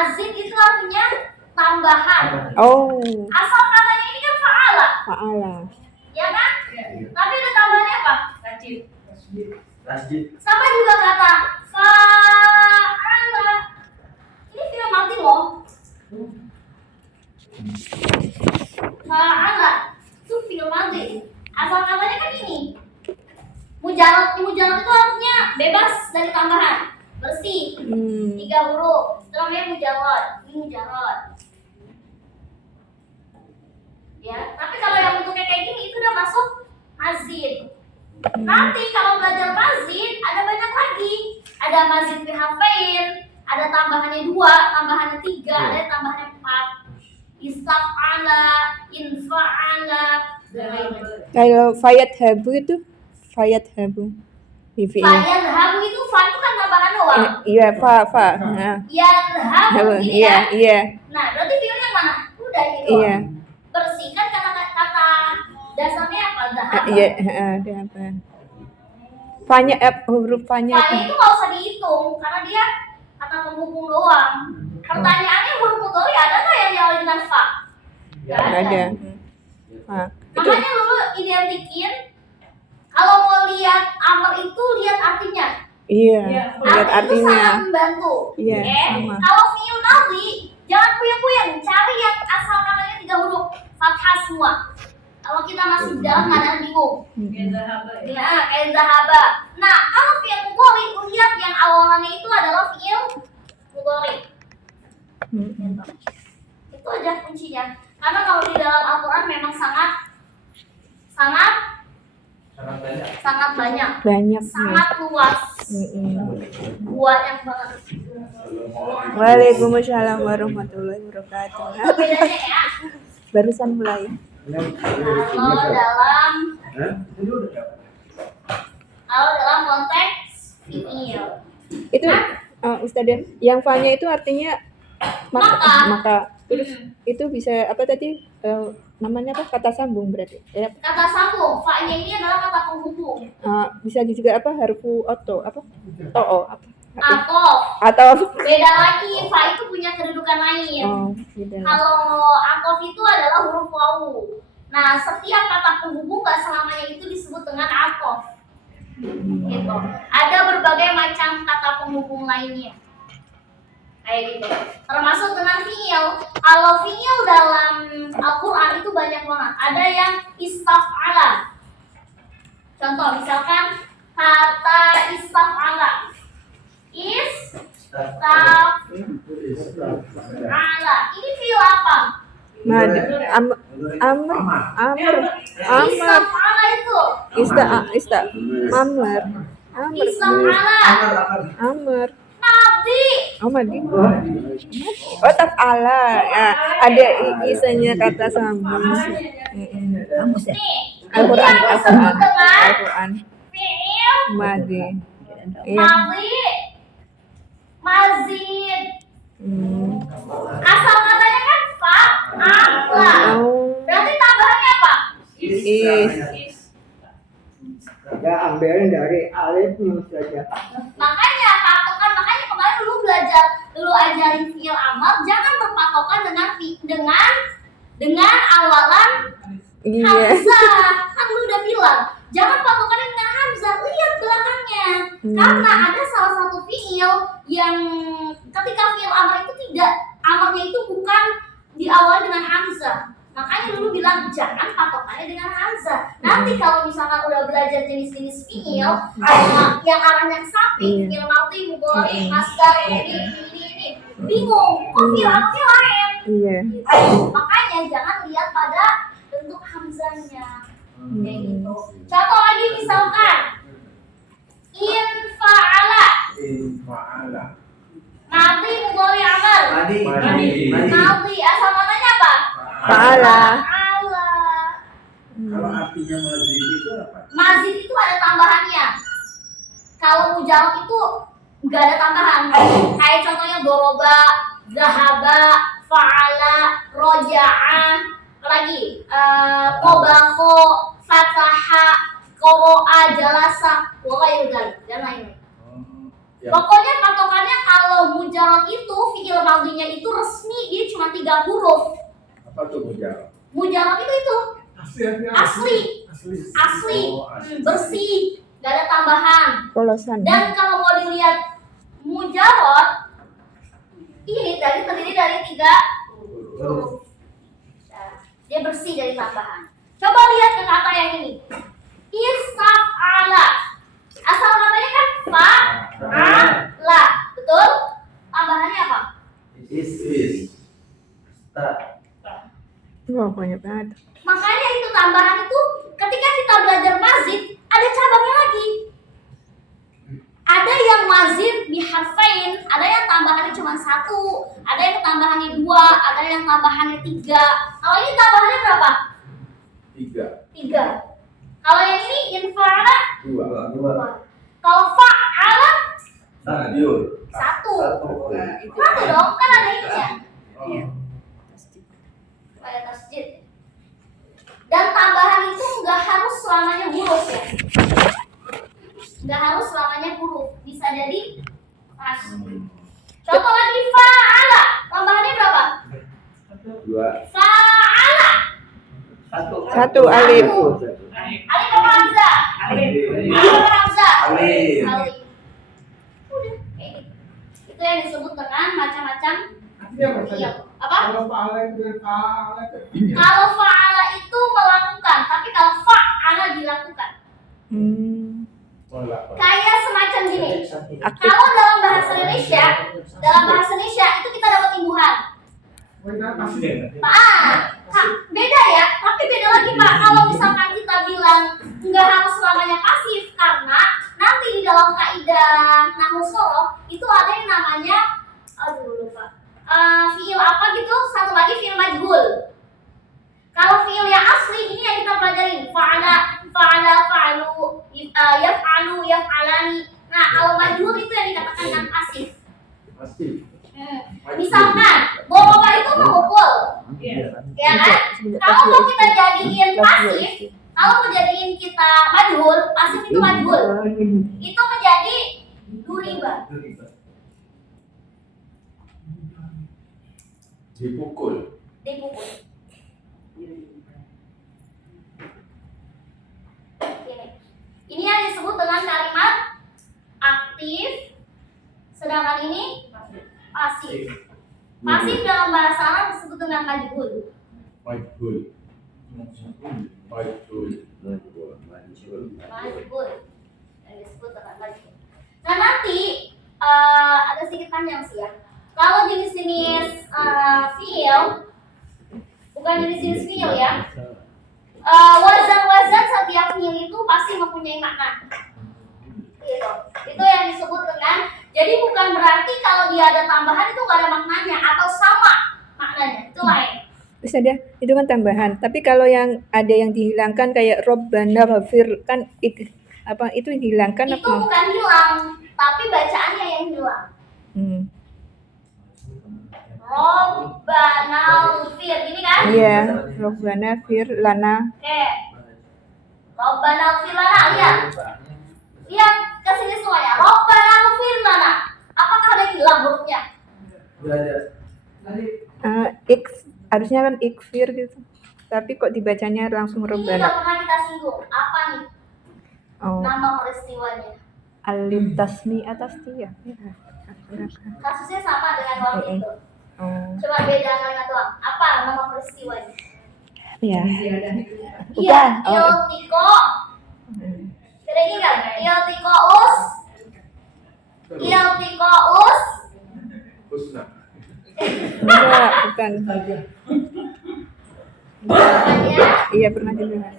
Mazid itu artinya tambahan. Oh. Asal katanya ini kan fa'ala. Fa'ala. Ya kan? Tapi ada tambahannya apa? Tasjid. Sama juga kata fa'ala. Ini fi'il madi loh. Fa'ala itu fi'il madi. Asal katanya kan ini. Mujarad itu artinya bebas dari tambahan, bersih. 3 huruf. Itu namanya mujarad. Ini mujarad. Ya, tapi kalau yang bentuknya kayak gini itu udah masuk mazid. Nanti kalau belajar mazid ada banyak lagi. Ada mazid fi harfain, ada tambahannya 2, tambahannya 3, ada tambahannya 4. Istaf'ala, infa'ala, dan lain-lain. Kalau fayadhabu itu fayadhabu. Fayadhabu itu fa itu kan tambahan doang. Iya, fa. Nah. Yadhabu ini ya. Iya. Nah, berarti fi'il yang mana? Udah gitu. Iya. Bersihkan kata-kata dasarnya apa? Zahab. Iya, ada apa? Fanya huruf fanya. Fa itu nggak usah dihitung karena dia kata penghubung doang. Pertanyaannya huruf mudhari ada nggak yang diawali dengan fa? Nggak Ada. Makanya dulu identikin kalau mau lihat amr itu lihat artinya. Iya. Lihat Arti itu artinya. sangat membantu. Iya, Oke? sama. Kalau fi'il madhi jangan puyeng-puyeng, cari yang asal katanya 3 huruf fathah semua. Kalau kita masih di dalam keadaan bingung. Nah, kayak zahaba. Nah, kalau fi'il mudhari lihat yang awalannya itu adalah fi'il mudhari. Itu aja kuncinya. Karena kalau di dalam Al-Qur'an memang sangat banyak. Sangat luas. Banyak banget. Waalaikumsalam warahmatullahi wabarakatuh. Itu bedanya ya. Barusan mulai. Kalau dalam konteks fi'il. Itu Ustadzah, yang fanya itu artinya maka. Terus itu bisa apa tadi? Namanya apa? Kata sambung berarti. Ya. Kata sambung, fa-nya ini adalah kata penghubung. Bisa juga apa? Harfu oto apa? To'o apa? Atau beda lagi, fa itu punya kedudukan lain. Beda. Kalau atof itu adalah huruf wawu. Nah, setiap kata penghubung gak selamanya itu disebut dengan atof. Gitu. Ada berbagai macam kata penghubung lainnya. Kayak gitu. Termasuk dengan fi'il. Kalau fi'il dalam Al-Qur'an itu banyak banget. Ada yang istaf'ala. Contoh misalkan kata istaf'ala. Istaf'ala. Ini fi'il apa? Amr. Istaf'ala itu. Amr. Istaf'ala. Amr. Madi. Taf'ala. Ya, ada isanya kata sambung. Nih. Al-Qur'an. Fi'il Madi. madi. Mazid. Asal katanya kan fa'ala. Berarti tambahannya apa? Ya, ambilin dari alifnya saja. Makanya kemarin dulu ajarin fi'il amr, jangan berpatokan dengan awalan hamzah. Kan lu udah bilang, jangan patokan dengan hamzah, lihat belakangnya. Karena ada salah satu fi'il yang ketika fi'il amr itu amrnya itu bukan diawali dengan hamzah. Makanya dulu bilang jangan patokannya dengan hamzah. Nanti kalau misalkan udah belajar jenis-jenis fi'il yang arahnya ke samping, fi'il madhi, mudhari, masdar, ini bingung. Kok fi'il amrnya lain? Makanya jangan lihat pada bentuk hamzahnya. Kayak gitu. Contoh lagi misalkan infa'ala. Madhi, mudhari, amal. Madhi, asal katanya apa? Fa'ala. Kalau artinya mazid itu apa? Mazid itu ada tambahannya. Kalau mujarad itu nggak ada tambahan. Kayak contohnya doroba, zahaba, fa'ala, roja'a, lagi tobako, fataha, qoro'a, jalasa, wa ghairu dzalik dan lain-lain. Ya. Pokoknya patokannya kalau mujarot itu fi'il madhinya itu resmi, dia cuma 3 huruf. Apa tuh mujarab? Mujarot itu asli, Oh, asli. bersih, gak ada tambahan. Polosan. Dan kalau mau dilihat mujarot, ini terdiri dari 3 huruf. Nah, dia bersih dari tambahan. Coba lihat ke kata yang ini. Istaf'ala. Asal katanya kan fa'ala. Betul? Tambahannya apa? Is. Ta. Wah, banyak banget. Makanya itu tambahan itu ketika kita belajar mazid ada cabangnya lagi. Ada yang mazid biharfain, ada yang tambahannya cuma 1, ada yang tambahannya 2, ada yang tambahannya 3. Kalau ini tambahannya berapa? 3. Kalau yang ini infa'ala 2. Kalau fa'ala Tadiul. 1. Nah, Satu dong, kan ada ininya. Oh. Kayak tasjid. Dan tambahan itu nggak harus selamanya huruf ya. Nggak harus selamanya huruf. Bisa jadi pas. Contoh lagi fa'ala. Tambahannya berapa? 2. Fa'ala. 1 alif. Alif apa hamzah? Alif apa hamzah? Alif. Udah, kayak gitu. Itu yang disebut dengan macam-macam fi'il. Apa? Kalau fa'ala itu melakukan, tapi kalau fa'ala dilakukan. Kayak semacam gini. Aktif. Kalau dalam bahasa Indonesia itu kita dapat imbuhan. Pak, beda ya, tapi beda lagi Pak. Kalau misalkan kita bilang nggak harus selamanya pasif, karena nanti di dalam kaidah nahwu shoroh itu ada yang namanya, lupa, fiil apa gitu, satu lagi fiil majhul. Kalau fiil yang asli ini yang kita pelajarin, fa'ala, fa'alu, yaf'alu, yaf'alani. Nah, kalau majhul itu yang dikatakan dengan pasif. Misalkan bapak itu memukul, ya kan? Kalau mau kita jadiin pasif, kalau mau jadiin kita majhul, pasif itu majhul, itu menjadi duriba. Dipukul. Ini yang disebut dengan kalimat aktif, sedangkan ini pasif. Pasif dalam bahasa Arab disebut dengan majhul. Majhul. Yang disebut dengan majhul. Nah nanti ada sedikit panjang sih ya. Kalau jenis-jenis fiil, bukan jenis-jenis fiil ya. Wazan-wazan setiap fiil itu pasti mempunyai makna. Gitu. Itu yang disebut dengan, jadi bukan berarti kalau dia ada tambahan itu nggak ada maknanya atau sama maknanya, itu lain. Terus ada itu kan tambahan. Tapi kalau yang ada yang dihilangkan kayak Robbana ghafir kan itu dihilangkan Itu apa? bukan hilang, tapi bacaannya yang hilang. Robbana ghafir, ini kan? Iya, Robbana fir lana. Oke. Robbana ghafir lana, lihat. Lihat ke sini semuanya. Robbana ghafir lana. Apakah ada yang hilang hurufnya? Harusnya kan ikfir gitu. Tapi kok dibacanya langsung Ini Robbana. nggak pernah kita singgung. Apa nih Oh, nama peristiwanya? alif tasmi atas dia. Kasusnya sama dengan waktu itu. Oh, Cuma beda kalimat doang. Apa nama peristiwanya? iya. Iya, Bukan. Oh. iltiko. Kira ingat? Iltiko us. Husna. Enggak, bukan. Namanya Iya, pernah dengar.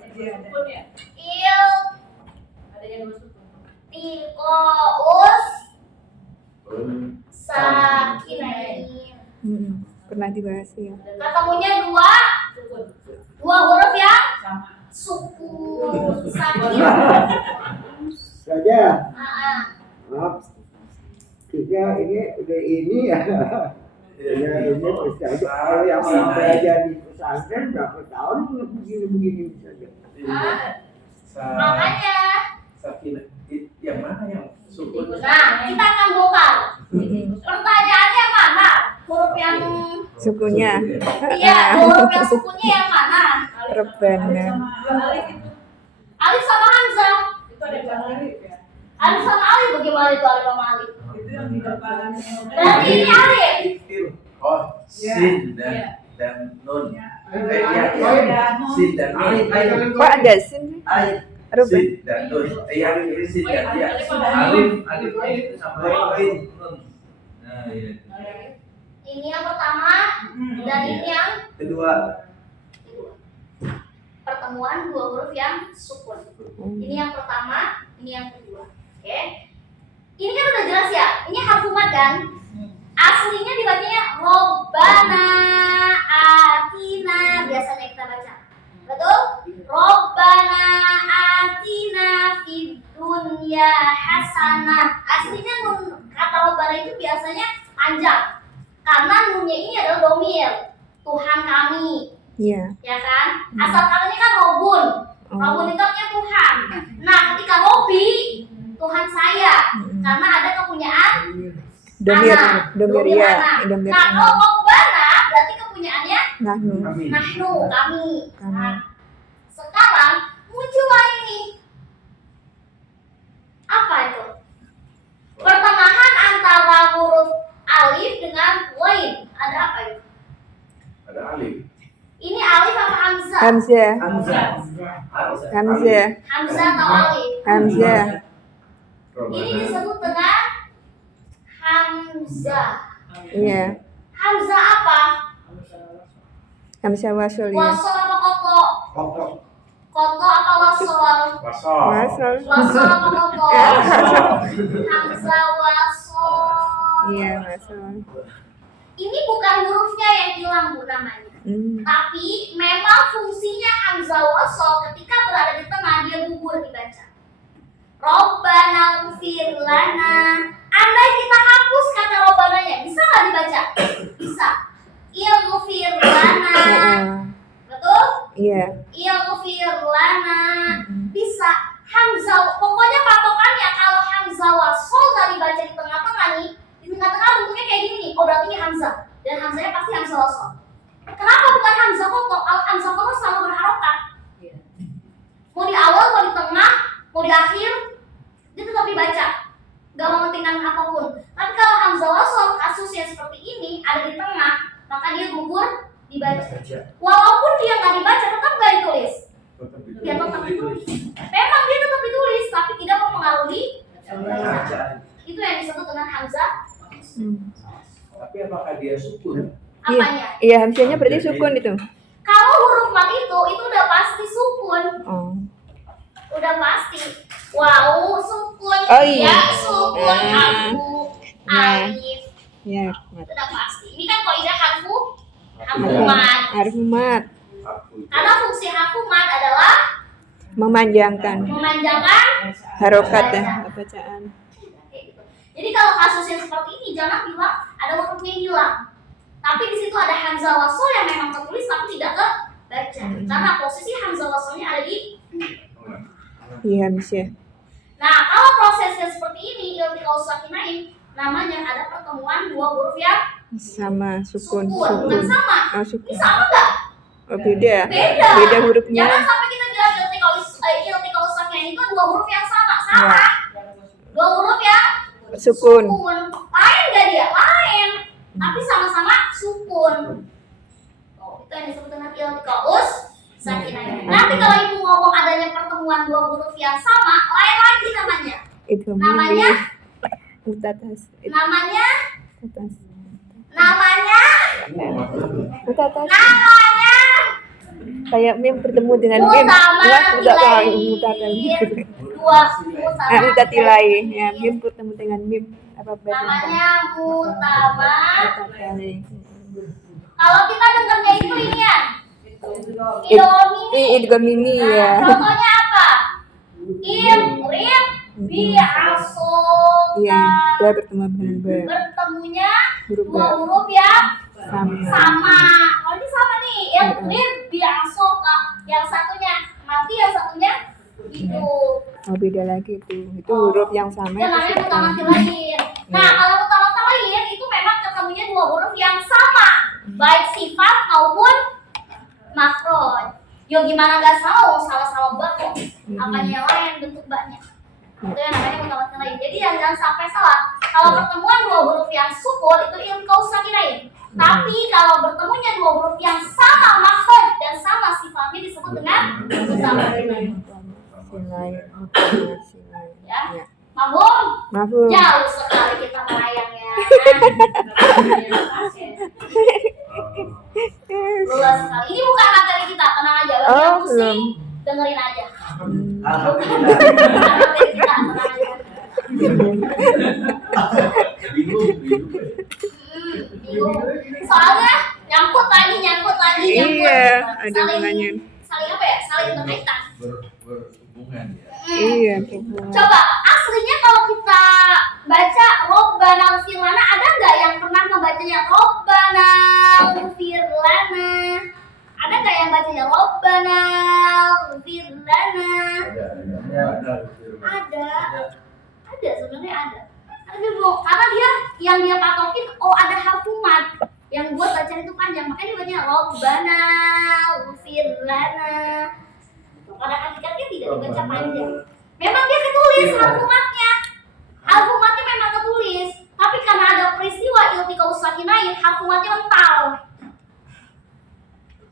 iltiko us sakinain. Pernah dibahas ya. Ketemunya dua huruf yang sukun sakit. Saja. Nah, Kita ini udah ini ya. Ya ini Ustaz. Kalau yang orang belajar di pesantren berapa tahun begini saja. makanya Sakinah. Yang mana yang Sukun. Nah, kita akan bongkar. Pertanyaannya mana? Huruf yang Sukunya. iya, huruf yang sukunya yang mana? Rebana. Alif sama Hamzah. Itu ada Bang Arif ya. Alif sama Alif bagaimana itu Alif sama Alif? Itu yang di depan. Berarti ini Alif. Oh, sin dan nun. Ya. Iya. Sin dan nun. Kok ada sin? Rebana. Sin dan nun. Iya, ini sin dan iya. Alif itu sama nun. Nah, iya. Ini yang pertama dan ini yang Kedua. pertemuan dua huruf yang sukun. Ini yang pertama, ini yang kedua. Oke. Ini kan udah jelas ya. Ini harfu mad kan? Aslinya dibacanya Robbana atina, biasanya kita baca. Betul? Robbana atina fid dunya hasanah. Aslinya nun kata Robbana itu biasanya panjang. Karena nunnya ini adalah domir. Tuhan kami. Iya. Ya kan? Asal katanya kan Robun. Robun itu artinya Tuhan. Nah, ketika Robi, Tuhan saya. Karena ada kepunyaan Domir, anak. domir ya, anak. domir Nah, kalau anak. Robbana berarti kepunyaannya Nahnu. Nahnu, kami. Kami. Nah, sekarang muncullah ini. Apa itu? Pertengahan antara huruf alif dengan lain. Ada apa itu? Ada alif. Ini alif apa hamzah? Hamzah. Hamzah. Hamzah atau alif? Hamzah. Ini disebut dengan hamzah. Iya. Hamzah apa? Hamzah wasol ya. Wasol apa koto? Pokok. Koto apa wasol? Wasol. Wasol. Wasol apa koto? Hamzah wasol. Iya, wasol. Ini bukan hurufnya yang hilang bu namanya. Tapi memang fungsinya hamzah wasol ketika berada di tengah dia gugur dibaca. Robbana ighfir lana. Andai kita hapus kata robbananya, bisa nggak dibaca? Bisa. Ighfir lana. Betul? Iya. Ighfir lana. Bisa. Hamzah, pokoknya patokannya kalau hamzah wasol nggak dibaca di tengah-tengah nih, di tengah-tengah bentuknya kayak gini. Oh berarti ini hamzah. Dan hamzahnya pasti hamzah wasol. Kenapa bukan hamzah koto? Kalau hamzah koto selalu berharokat. Mau di awal, mau di tengah, mau di akhir, dia tetap dibaca. Gak mementingkan apapun. Tapi kalau hamzah wasol kasusnya seperti ini ada di tengah, maka dia gugur dibaca. Walaupun dia nggak dibaca, tetap nggak ditulis. Dia tetap ditulis. Memang dia tetap ditulis, tapi tidak mempengaruhi bacaan. Itu yang disebut dengan hamzah. Tapi apakah dia sukun? Apanya? Iya, hamzahnya berarti sukun itu. Kalau huruf mat itu udah pasti sukun. Oh. Udah pasti. Wow, sukun. Oh, iya. Ya, sukun, harfu, alif. Iya, Itu udah pasti. Ini kan kaidah harfu Iya. mat. harf mat Karena fungsi harfu mat adalah memanjangkan memanjangkan harokat ya bacaan. Kayak gitu. Jadi kalau kasus yang seperti ini jangan bilang ada hurufnya yang hilang. Tapi di situ ada hamzah wasol yang memang tertulis tapi tidak kebaca. Karena posisi hamzah wasolnya ada di. Iya, hamzah. Nah, kalau prosesnya seperti ini, iltiqau sakinain, namanya ada pertemuan dua huruf yang Sama sukun. bukan sama. Oh, Ini sukun. sama nggak? Oh, beda. Beda. Beda hurufnya. Jangan sampai kita bilang iltiqau sakinain itu dua huruf yang sama. Sama. Dua huruf yang Sukun. Lain nggak dia? Lain. Tapi sama-sama sukun. Oh, itu yang disebut dengan iltiqaus sakinain. Nanti kalau ibu ngomong adanya pertemuan dua huruf yang sama, lain lagi namanya. Itu Namanya? mutatas. Namanya Mutatas. namanya Mutatas. namanya Kayak mim bertemu dengan mim. Mutatas. dua Mutatilai. Ya, mim bertemu dengan mim. Apa bedanya? namanya mutama. Mutatilai. Kalau kita dengarnya itu ini ya idomini. Idgham ini ya. Contohnya apa? Idrib bi'asoka. Iya, ba bertemu dengan ba. Bertemunya Huruf dua ba. huruf yang Sama. sama. Oh ini sama nih. Idrib bi'asoka. Yang satunya mati, yang satunya hidup. Oh, beda lagi tuh. Itu huruf yang sama. Itu namanya mutamatil lain. Nah, kalau mutamatil lain itu memang ketemunya dua huruf yang sama, baik sifat maupun makhraj. Yo gimana nggak salah bak kok. Apanya yang lain bentuk baknya. Itu yang namanya mutamatil lain. Jadi jangan sampai salah. Kalau pertemuan dua huruf yang sukun itu iltiqa'us sakinain. Tapi kalau bertemunya dua huruf yang sama makhraj dan sama sifatnya disebut dengan mutamatil lain. Silai. Ya. Ya. Mabum? Mafhum. Jauh sekali kita melayangnya. Luas sekali. Ini bukan materi kita, tenang aja. Bagi yang Oh, pusing, dengerin aja. Alhamdulillah. Bukan materi kita, tenang aja. Bingung. Bingung. Soalnya nyangkut lagi. Iya, ada hubungannya. Saling apa ya? Saling berkaitan. Berhubungan ya. Iya, betul. Coba aslinya kalau kita baca Robbana ighfir lana, ada nggak yang pernah membacanya Robbana ighfir lana? Ada nggak yang bacanya Robbana ighfir lana? Ada sebenarnya ada. Tapi belum, karena dia patokin ada harfu mad yang buat bacaan itu panjang, makanya dia bacanya Robbana ighfir lana. Pada hakikatnya tidak dibaca panjang. Memang dia ketulis harfu matnya. Harfu matnya memang ketulis, tapi karena ada peristiwa iltiqa'us sakinain, harfu matnya mental.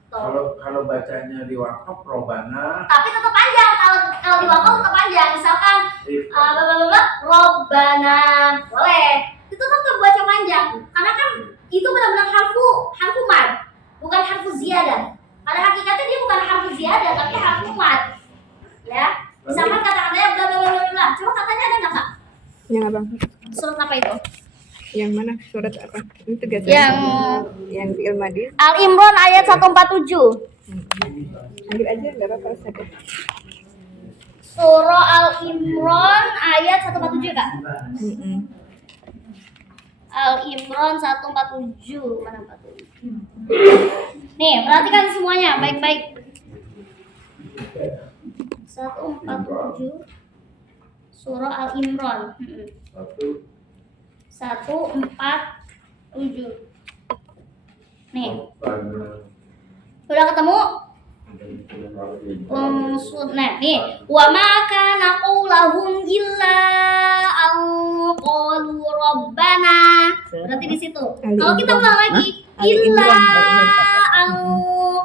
Kalau bacanya di wakaf Robbana, Tapi tetap panjang. Kalau di wakaf tetap panjang. Misalkan Robbana, boleh. Itu tetap baca panjang. Karena kan itu benar-benar harfu mad, bukan harfu ziyadah. Pada hakikatnya dia bukan harfu ziyadah, tapi harfu mad. Ya. Misalkan kata-katanya bla bla bla bla. Coba katanya ada nggak, Kak? Yang apa? Surat apa itu? Yang mana? Surat apa? Itu tugasnya. Yang fi'il madhi. Al-Imran ayat 147. Ambil aja, enggak apa-apa, Ustaz. Surah Al-Imran ayat 147, Kak. Al-Imran 147. Mana 47? Nih, perhatikan semuanya baik-baik. 147 Surah Al-Imran. 147. Nih. Udah ketemu? Nah, nih. Wa ma kana qaulahum illa an qalu rabbana. Berarti di situ. Kalau kita ulang lagi, illa an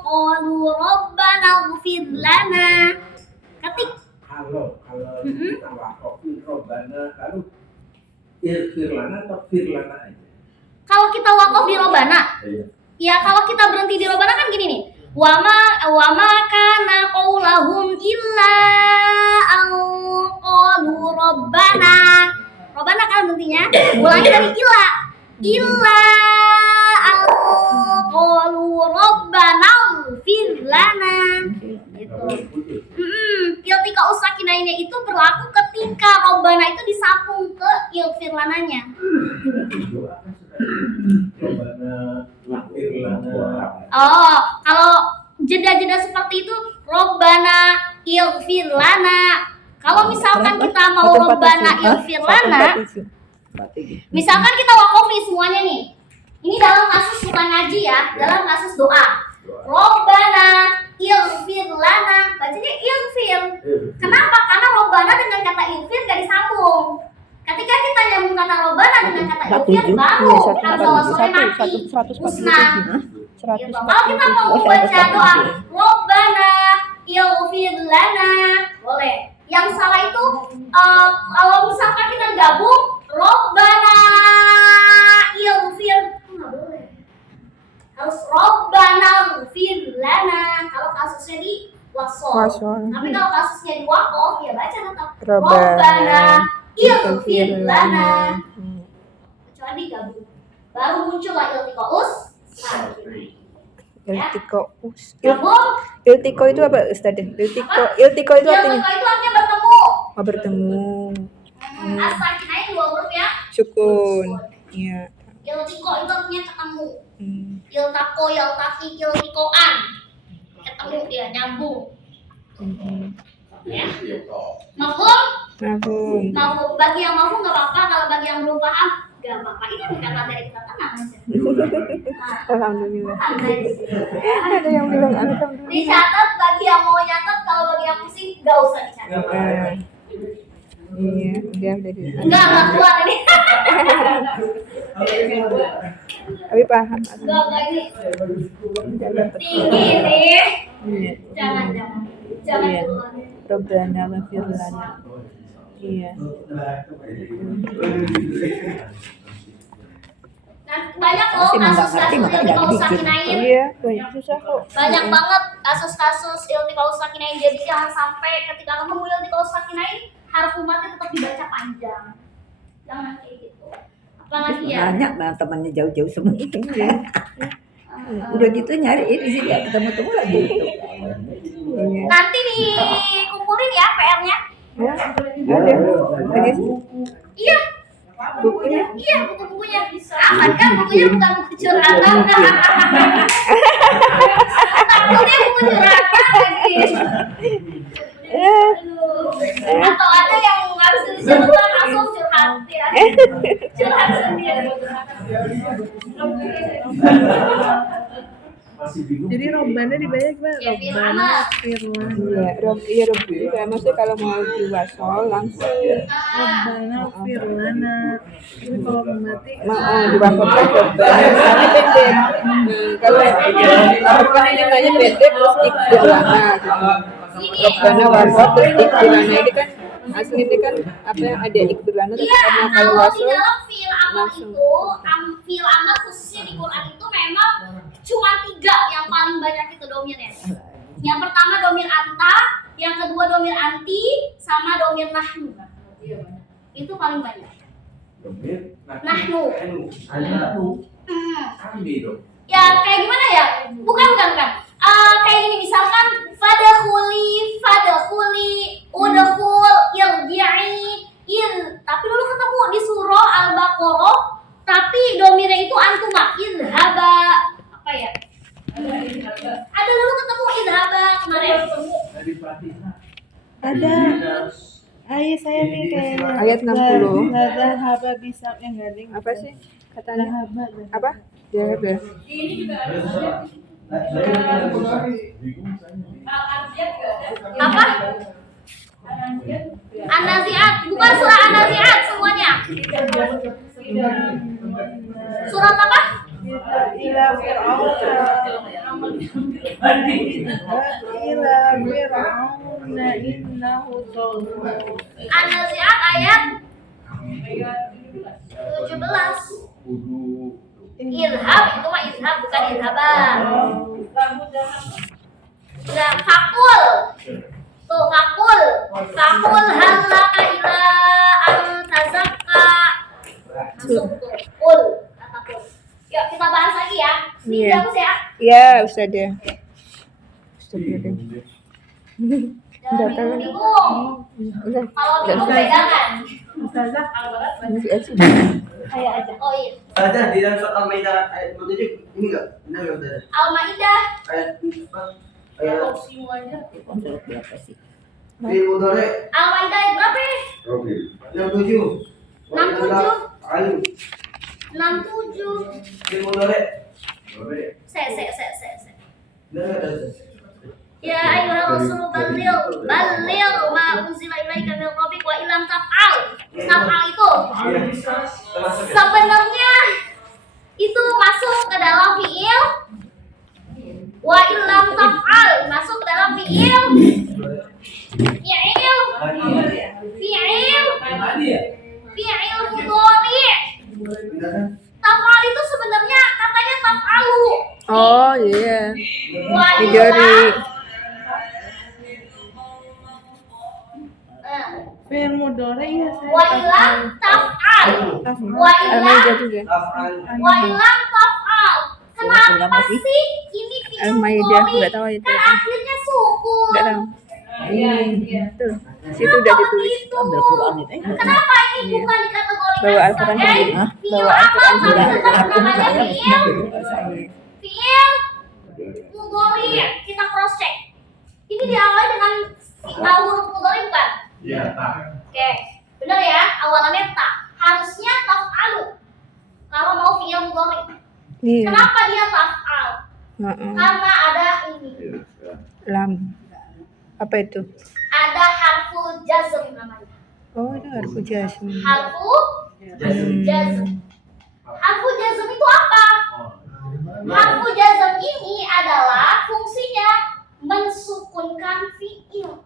qalu rabbana ighfir lana. Ketik. kalau kita wakafin Robbana, lalu ighfir lana atau firlana aja? Kalau kita wakaf di Robbana, ya kalau kita berhenti di Robbana kan gini nih. Wa ma kana qaulahum illa an qalu rabbana. Rabbana kan berhentinya. Ulangi dari illa an qalu rabbana ighfir lana. Gitu. Iltiqa'us sakinainnya itu berlaku ketika Robbana itu disambung ke ighfir lananya. Robbana, firlana. Oh, kalau jeda-jeda seperti itu Robbana ighfir lana. Kalau misalkan kita mau Robbana ighfir lana, misalkan kita wakofi semuanya nih. Ini dalam kasus bukan ngaji ya, dalam kasus doa. Robbana ighfir lana, bacanya ighfir. Kenapa? Karena Robbana dengan kata ighfir gak disambung. Ketika kita nyambung kata Robbana dengan kata ighfir, baru hamzah wasalnya mati, musnah. Gitu. Kalau kita mau baca doa Robbana ighfir lana, boleh. Yang salah itu kalau misalkan kita gabung Robbana ighfir, nggak boleh. Harus Robbana ighfir lana kalau kasusnya di wasol. Tapi kalau kasusnya di wakof ya baca tetap Robbana ighfir lana. Kecuali digabung, baru muncullah iltiqa'us sakinain. Iltiqo itu apa, Ustaz? Iltiqo itu artinya? Iltiqo itu artinya bertemu. Oh, bertemu. As-sakinain dua huruf ya. Sukun. Iya. Iltiqo itu artinya ketemu. Iltaqo, iltaqi, iltiqoan. Ketemu dia, nyambung. Ya. Mafhum? Mafhum. Mafhum. Bagi yang mafhum nggak apa-apa, kalau bagi yang belum paham nggak apa-apa. Ini bukan materi kita, tenang aja. Alhamdulillah. Santai di sini, ya. Ada yang bilang alhamdulillah. Dicatat bagi yang mau nyatat, kalau bagi yang pusing nggak usah dicatat. Iya, udah di. Enggak keluar ini. Tapi paham. Enggak ini. Tinggi nih. Iya. Jangan Iya. keluar. Rabbana ghafir lana. Iya. Nah, banyak loh kasus-kasus iltiqaul sakinain. Iya, banyak susah kok. Banyak banget kasus-kasus iltiqaul sakinain. Jadi jangan sampai ketika kamu mau iltiqaul sakinain harfu matnya tetap dibaca panjang. Jangan kayak gitu. Apalagi ya. Banyak banget temannya jauh-jauh semua. Iya. Udah gitu nyariin di sini gak ketemu-temu lagi. Iya. Nanti dikumpulin ya PR-nya. Ya, ada. Ini Iya, bukunya. iya buku-bukunya. Aman kan bukunya bukan buku curhatan. Takutnya buku curhatan lagi. Aduh. Atau ada yang harus disebutkan langsung curhat ya. Curhat sendiri. Jadi rombanya dibayar gimana? Ya, firman. Firman. Iya, iya Robi. Maksudnya kalau mau diwasol langsung Rombana firmana. Ini kalau mati. mau diwasol kan Robbana tapi pendek. Kalau bukan ini namanya pendek terus ikhtilana gitu. Robbana wasol terus ikhtilana ini kan aslinya kan apa yang ada ikhtilana tapi Iya, karena kalau kalau di wasol dalam fi'il amal langsung. itu, fi'il amal khususnya di Quran itu memang cuma 3 yang paling banyak itu domirnya. Yang pertama domir anta, yang kedua domir anti, sama domir nahnu. Itu paling banyak. Nahnu. Ya kayak gimana ya? Bukan. Kayak gini misalkan fadakhuli, udkhul, irji'i, tapi dulu ketemu di surah Al-Baqarah, tapi domirnya itu antuma, idhaba, apa ya? Ada dulu ketemu idhaba kemarin. Ada. Ayah saya nih kayaknya. Ayat 60. Lada haba bisa yang gading. Apa sih katanya? Haba. Apa? Ya, ya. Apa? An-Nazi'at, bukan surah An-Nazi'at semuanya. Surat apa? Ila fir'auna. Ila fir'auna innahu tagha. An-Nazi'at ayat 17. Ilhab itu mah ilhab bukan ilhaba. Udah fakul. Tuh fakul. Fakul halaka ila an tazakka. Masuk tuh. Kul. Kata kul. Yuk kita bahas lagi ya. Ini Iya. bagus ya. Ya, Ustazah. Ustazah. Jangan bingung-bingung. Kalau bingung pegangan. Ustazah. Masih aja. Kayak aja. Oh iya. Ada di dalam surat Al-Maidah ayat 47 ini enggak? Benar enggak Ustaz? Al-Maidah. Ayat apa? Ayat Berapa sih? di mudhari Al-Maidah ayat berapa? 67. 67. Alim 67. di mudhari. Se. Benar enggak? Ya ayyuhal rasul balligh ma unzila ilaika min rabbik wa illam taf'al. Taf'al itu sebenarnya itu masuk ke dalam fi'il wa illam taf'al masuk ke dalam fi'il mudhari. Taf'al itu sebenarnya katanya taf'alu. Oh, iya. Wa Mudhari. Fi'il mudhari ya saya. Wa illam taf'al. Wa Al-Maidah illam juga. Af'al. wa illam taf'al. Kenapa sih ini fi'il Al-Maidah mudhari? enggak tahu itu. Kan akhirnya sukun. Enggak tahu. Tuh, situ udah Kenapa ditulis. begitu? Ambil Quran itu. Kenapa ini bukan dikategorikan Bawa Al-Quran sebagai sendiri. fi'il Bawa amal Al-Quran tapi sendiri. tetap namanya fi'il mudhari. Kita cross check. Ini diawali dengan huruf mudhari bukan? Iya, tak. Oke, benar ya, awalannya tak. Harusnya taf'alu kalau mau fi'il mudhari. Iya. Kenapa dia taf'al? Heeh. Karena ada ini, Lam. Apa itu? ada harful jazm namanya. Oh, itu harus jazm. Harful jazm. Harful jazm itu apa? Harful jazm ini adalah fungsinya mensukunkan fi'il.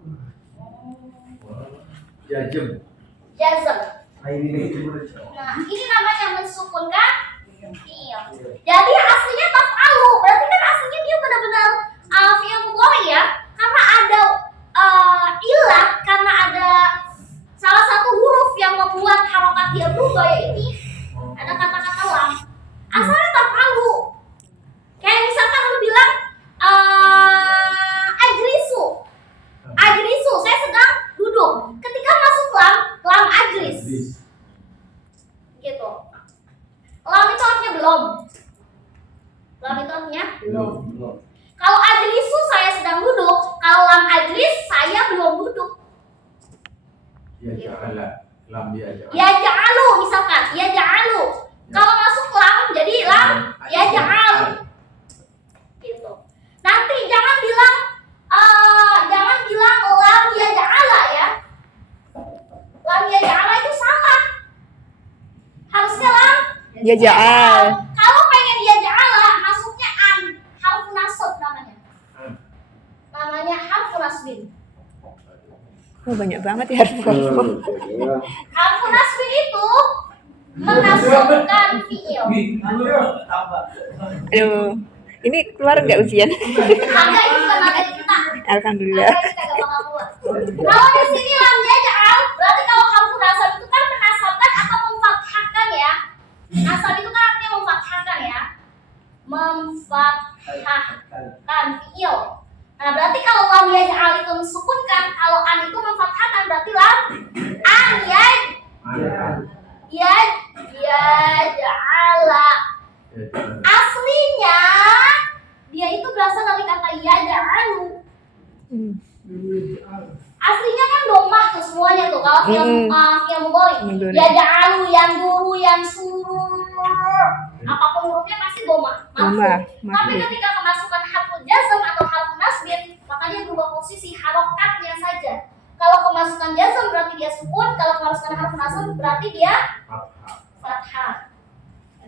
Jazm. Jazm. Nah, ini namanya mensukunkan fi'il. Jadi aslinya taf'alu, berarti kan aslinya dia benar-benar fi'il mudhari ya. Karena ada ilah, karena ada salah satu huruf yang membuat harokat dia berubah ya ini. Ada kata-kata lam. Asalnya taf'alu. Kayak misalkan lu bilang ajlisu. Ajlisu, saya sedang duduk. Ketika masuk lam ajlis. Gitu. Lam itu artinya belum. Lam itu artinya belum. Kalau ajlisu saya sedang duduk, kalau lam ajlis saya belum duduk. Ya ja'ala. Lam ya ja'ala. Ya ja'alu misalkan, ya ja'alu. Kalau masuk lam jadi lam ya ja'al. Gitu. Nanti jangan bilang lam ya ja'ala ya. Lam ya ja'ala itu sama. Harusnya lam Ya ja'al. Kalau pengen ya ja'ala masuknya an, harfu nasab namanya. Namanya harfu nasbin. Oh, banyak banget ya harus. Harfu nasbin itu menasabkan fi'il. Aduh, ini keluar nggak ujian? Agak ini bukan materi kita. Alhamdulillah. Agak kita gak bakal keluar. Kalau di sini lamnya ja'al, berarti kalau harfu nasab itu kan menasabkan atau memfathahkan ya. Nasab itu kan artinya memfathahkan ya. Memfathahkan fi'il. Nah, berarti kalau lam yaj'al itu mensukunkan, kalau an itu memfathahkan, berarti lam an yaj'ala. Aslinya dia itu berasal dari kata yaj'alu. Hmm. Aslinya kan domah tuh semuanya tuh kalau film mudhari. Mudhari. Yaj'alu, yang dulu, yang suruh. Apapun hurufnya pasti domah. Domah, Tapi marfu. ketika kemasukan harful jazm atau harful nasbin, maka dia berubah posisi harokatnya saja. Kalau kemasukan jazm berarti dia sukun, kalau kemasukan harful nasb berarti dia fathah.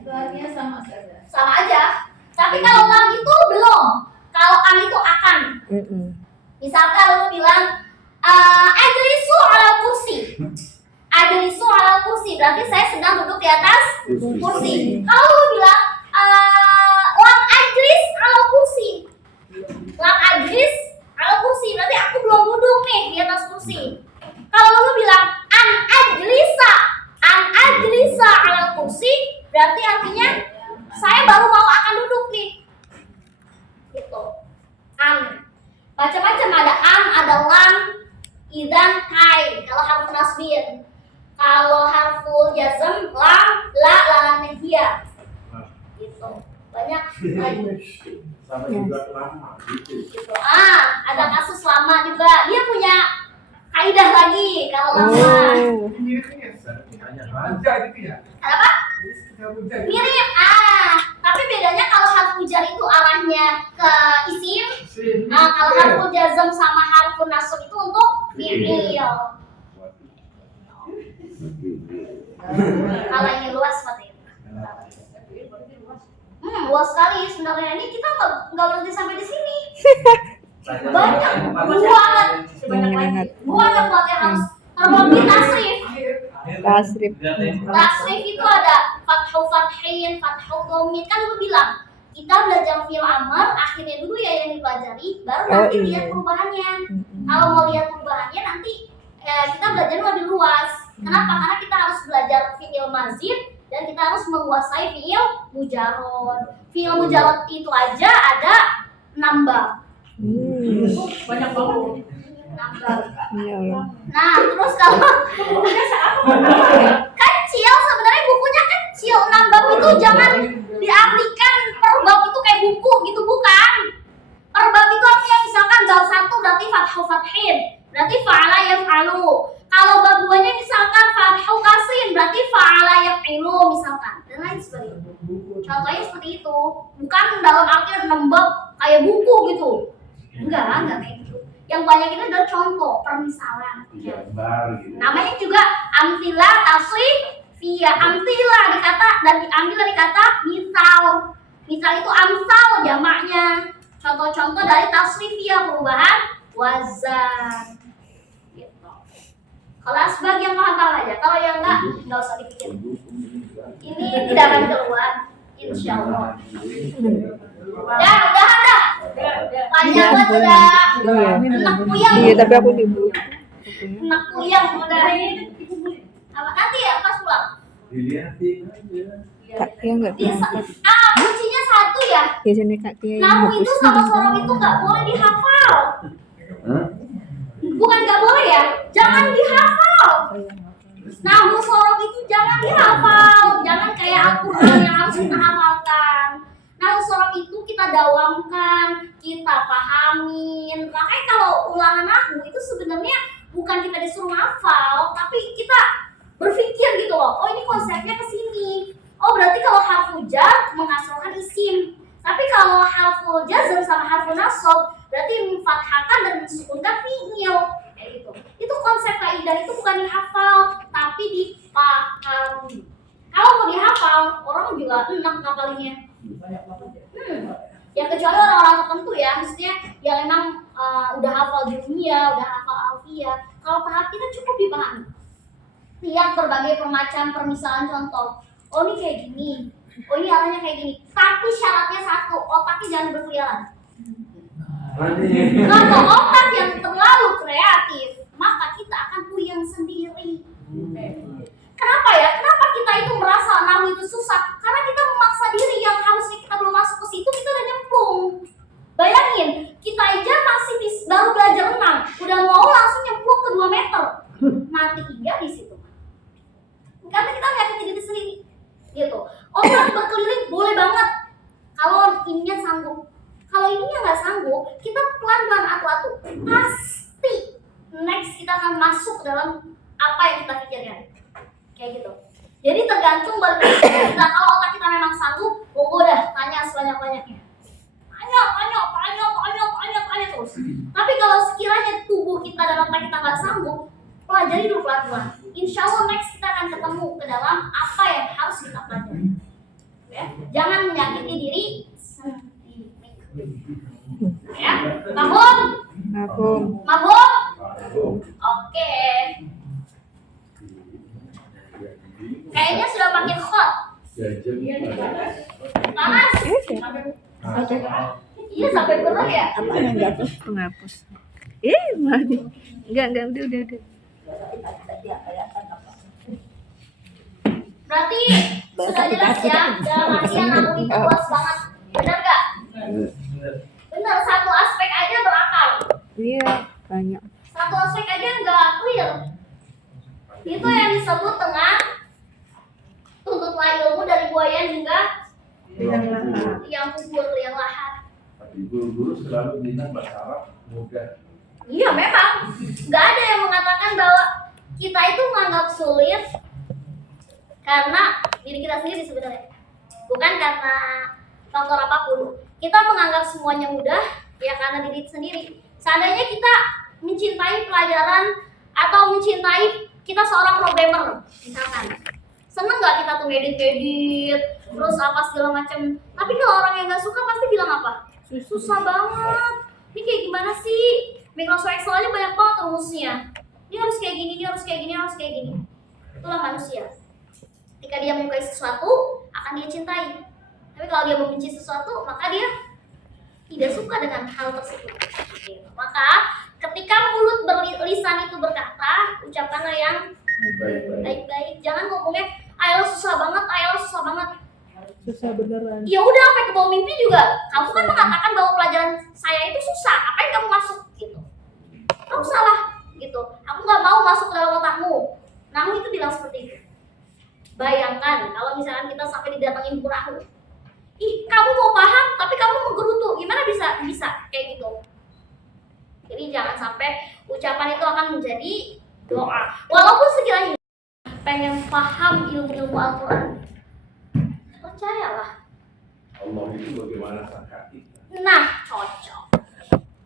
Itu artinya sama saja. Sama aja. Tapi kalau lam itu belum. Kalau an itu akan. Mm-mm. Misalkan lu bilang ajlisu ala kursi. Ajlisu ala kursi berarti saya sedang duduk di atas kursi. Kalau lu bilang lam ajlis ala kursi. Lam ajlis ala kursi berarti aku belum duduk nih di atas kursi. Kalau lu bilang an ajlisa ala kursi berarti artinya saya baru mau akan duduk nih. Gitu. An. Macam-macam ada am, ada lam, idan, kai. Kalau harfu nasbin. Kalau harfu jazm, lam, la, lalan nahia. Gitu. Banyak lagi. Sama juga lama gitu. Gitu. Ada kasus lama juga. Dia punya kaidah lagi kalau lama. Oh. Apa? Mirip. Tapi bedanya kalau harfu jar itu arahnya ke isim. Kalau harfu jazm sama harfu nasb itu untuk fi'il. Kalau ini luas seperti itu. Luas sekali sebenarnya. Ini kita nggak berhenti sampai di sini. Banyak Banget. banget buat yang harus terlebih tasrif. Tasrif. Tasrif itu ada fathu fathin, fathu dhammin. Kan lu bilang kita belajar fi'il amr, akhirnya dulu ya yang dipelajari, baru nanti iya. lihat perubahannya. Kalau mau lihat perubahannya nanti kita belajar lebih luas. Kenapa? Karena kita harus belajar fi'il mazid dan kita harus menguasai fi'il mujarrad. Fi'il mujarrad itu aja ada 6 bab. Banyak banget. 6 bab. Ya Allah. Nah, terus kalau kecil sebenarnya bukunya kecil. 6 bab itu jangan diartikan per bab itu kayak buku gitu, bukan. Per bab itu artinya misalkan bab 1 berarti fathu fathin, berarti fa'ala yaf'alu. Kalau bab 2-nya misalkan fathu kasrin, berarti fa'ala yaf'ilu misalkan, dan lain sebagainya. Contohnya seperti itu, bukan dalam artian nembak kayak buku gitu. Enggak kayak gitu. Yang banyak itu adalah contoh, permisalan. Gambar gitu. Namanya juga amtilah tasrif via amtilah dan diambil dari kata misal. Misal itu amsal jamaknya. Contoh-contoh dari tasrifiyah perubahan wazan. Gitu. Kalau asbag yang paham aja, kalau yang enggak usah dipikir. Ini tidak akan keluar, insya Allah. Udah. Panjang banget udah. Enak puyeng. Iya, tapi aku tidur. Enak puyeng udah. Apa nanti ya pas pulang? Dilihatin aja. Kak Tia nggak Bisa. bisa. Kuncinya satu ya. Biasanya Kak Tia yang Nahu itu hapus. sama sorong itu nggak boleh dihafal. Hah? Bukan nggak boleh ya, jangan dihafal. Nahu sorong itu jangan dihafal, jangan kayak Al-Quran yang harus kita hafalkan. Nahu sorong itu kita dawamkan, kita pahamin. Makanya kalau ulangan nahu itu sebenarnya bukan kita disuruh hafal, tapi kita berpikir gitu loh. Oh ini konsepnya ke sini. Oh berarti kalau harfu jar menghasilkan isim. Tapi kalau harfu jazm sama harfu nasab berarti memfathahkan dan mensukunkan fi'il. Kayak gitu. Itu konsep kaidah itu bukan dihafal tapi dipahami. Kalau mau dihafal, orang juga enak ngapalinnya. Ya kecuali orang-orang tertentu ya, maksudnya yang memang udah hafal dunia, udah hafal alfiyah. Kalau perhatikan cukup dipahami. Lihat berbagai macam permisalan contoh. Oh ini kayak gini, oh ini arahnya kayak gini. Tapi syaratnya satu, otaknya jangan berkeliaran. Kalau otak yang terlalu kreatif, maka kita akan puyeng sendiri. Kenapa ya? Kenapa kita itu merasa nahu itu susah? Karena kita memaksa diri yang harusnya kita belum masuk ke situ, kita udah nyemplung. Bayangin, kita aja masih baru belajar renang, udah mau langsung nyemplung ke 2 meter. Mati iya di situ. Karena kita nyakitin diri sendiri. Gitu. Otak berkeliling boleh banget kalau ininya sanggup. Kalau ininya nggak sanggup, kita pelan-pelan atu-atu. Pasti next kita akan masuk dalam apa yang kita pikirkan. Kayak gitu. Jadi tergantung balik lagi kita. Kalau otak kita memang sanggup, udah tanya sebanyak-banyaknya. Tanya terus. Tapi kalau sekiranya tubuh kita dan otak kita nggak sanggup, pelajari dulu pelan-pelan. Insya Allah next kita akan ketemu ke dalam apa yang harus kita pelajari. Ya, jangan menyakiti diri sendiri. Ya, mahum? Oke. Kayaknya sudah makin hot. Panas. Iya sampai bener ya. Apa yang enggak tuh? Penghapus. Mati. Enggak, udah. Berarti sudah jelas ya dalam artian nahu itu luas banget. Benar gak? Benar, satu aspek aja berakal. Iya, banyak. Satu aspek aja nggak clear. Itu yang disebut dengan tuntutlah ilmu dari buaya hingga yang kubur, liang lahat. Tapi guru-guru selalu bilang bahasa Arab mudah. Iya memang, nggak ada yang mengatakan bahwa kita itu menganggap sulit karena diri kita sendiri sebenarnya, bukan karena faktor apapun. Kita menganggap semuanya mudah ya karena diri sendiri. Seandainya kita mencintai pelajaran atau mencintai kita seorang programmer misalkan, seneng nggak kita tuh ngedit terus apa segala macam. Tapi kalau orang yang nggak suka pasti bilang apa? Susah banget. Ini kayak gimana sih? Microsoft Excel aja banyak banget rumusnya. Ini harus kayak gini, ini harus kayak gini, harus kayak gini. Itulah manusia. Ketika dia menyukai sesuatu, akan dia cintai. Tapi kalau dia membenci sesuatu, maka dia tidak suka dengan hal tersebut. Maka ketika mulut lisan itu berkata, ucapkanlah yang baik-baik. Jangan ngomongnya, ayolah susah banget, Susah beneran. Ya udah sampai ke bawah mimpi juga. Kamu kan mengatakan bahwa pelajaran saya itu susah. Apa yang kamu masuk gitu? Kamu salah gitu. Aku nggak mau masuk ke dalam otakmu. Nahu itu bilang seperti itu. Bayangkan kalau misalkan kita sampai didatangin Nahu. Ih, kamu mau paham tapi kamu menggerutu. Gimana bisa kayak gitu? Jadi jangan sampai ucapan itu akan menjadi doa. Walaupun sekiranya pengen paham ilmu-ilmu Al-Quran, percayalah. Allah itu bagaimana sangka kita. Nah, cocok.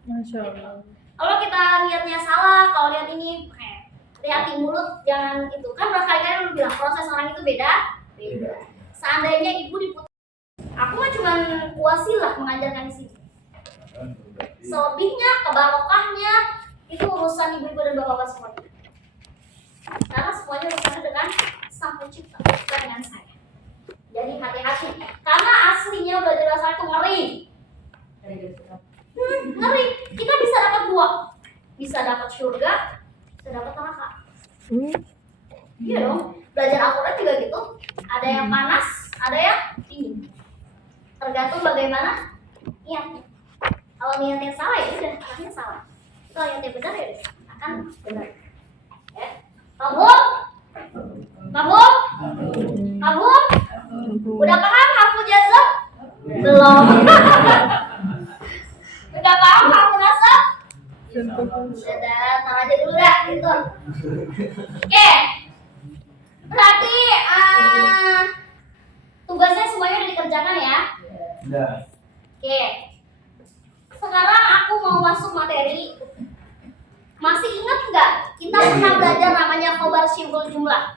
Masya Allah. Kalau kita lihatnya salah, kalau lihat ini, hati mulut jangan itu. Kan berkali-kali lu bilang proses orang itu beda. Seandainya ibu diputus, aku mah cuma wasilah mengajarkan di sini. Selebihnya, kebarokahnya itu urusan ibu-ibu dan bapak-bapak semuanya. Karena semuanya urusannya dengan Sang Pencipta, bukan dengan saya. Jadi hati-hati, karena aslinya belajar bahasa itu ngeri. Ngeri. Kita bisa dapat dua, bisa dapat surga, bisa dapat neraka. Iya dong. Belajar Al-Quran juga gitu. Ada yang panas, ada yang dingin. Tergantung bagaimana niatnya. Kalau niatnya salah ya udah, arahnya salah. Kalau niatnya benar ya akan benar. Ya. Kabur? Kabur? Kabur? Udah paham harfu jazm? Belum. Udah paham harfu nasab? Sudah, tar aja dulu dah gitu. Oke. Berarti tugasnya semuanya udah dikerjakan ya? Ya. Oke. Sekarang aku mau masuk materi. Masih ingat nggak? Kita pernah belajar namanya khobar syibul jumlah.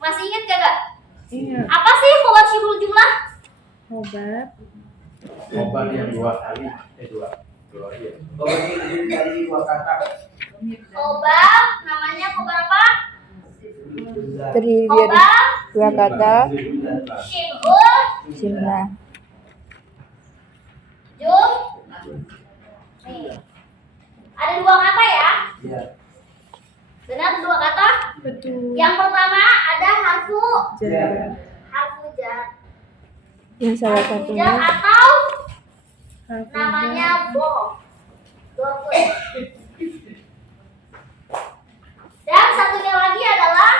Masih ingat gak? Iya. Apa sih khobar syibul jumlah? Obat. Obat yang dua kali, dua iya. Kalau ini dari dua kata. Khobar, namanya khobar apa? Terdiri dari Khobar dua kata, syibul jumlah. jum. Nih. Ada dua kata ya? Iya. Benar dua kata? Betul. Yang pertama ada harfu Jar. jar. Yang salah Harfu jar satunya atau Harfu namanya jar. boh. Dan satunya lagi adalah